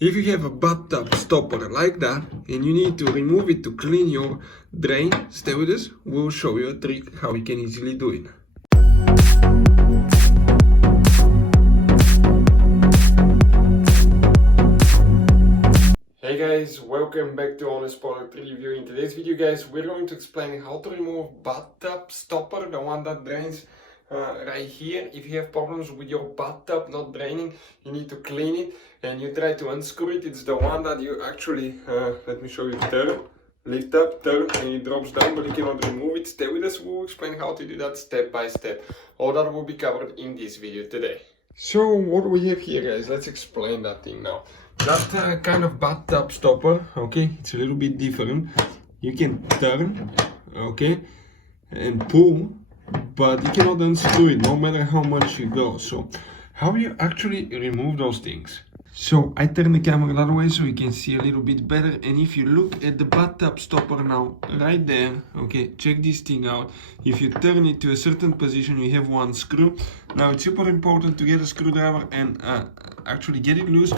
If you have a bathtub stopper like that and you need to remove it to clean your drain, stay with us, we'll show you a trick how you can easily do it. Hey guys, welcome back to Honest Product Review. In today's video guys, we're going to explain how to remove bathtub stopper, the one that drains right here. If you have problems with your bathtub not draining, you need to clean it and you try to unscrew it. It's the one that you actually, let me show you, turn, lift up, turn, and it drops down, but you cannot remove it. Stay with us, we'll explain how to do that step by step. All that will be covered in this video today. So what we have here guys, let's explain that thing now. That kind of bathtub stopper, okay, it's a little bit different. You can turn, okay, and pull, but you cannot unscrew it no matter how much you go. So how do you actually remove those things? So I turn the camera that way so you can see a little bit better, and if you look at the bathtub stopper now right there, okay, check this thing out. If you turn it to a certain position, you have one screw. Now it's super important to get a screwdriver and actually get it loose,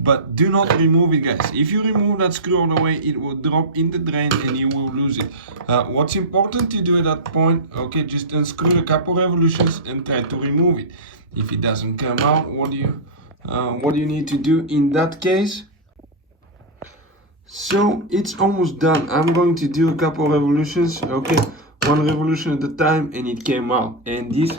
but do not remove it guys. If you remove that screw all the way, it will drop in the drain and you will lose it. What's important to do at that point, okay, just unscrew a couple revolutions and try to remove it. If it doesn't come out, what do you need to do in that case? So it's almost done. I'm going to do a couple revolutions, okay, one revolution at a time, and it came out. And this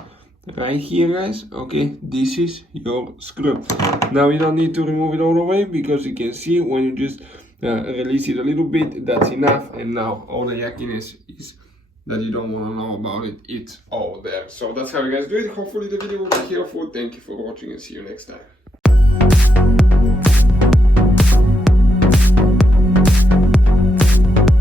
right here guys, okay, this is your screw. Now you don't need to remove it all the way, because you can see when you just release it a little bit, that's enough. And now all the yuckiness is that you don't want to know about it, it's all there. So that's how you guys do it. Hopefully the video will be helpful. Thank you for watching and see you next time.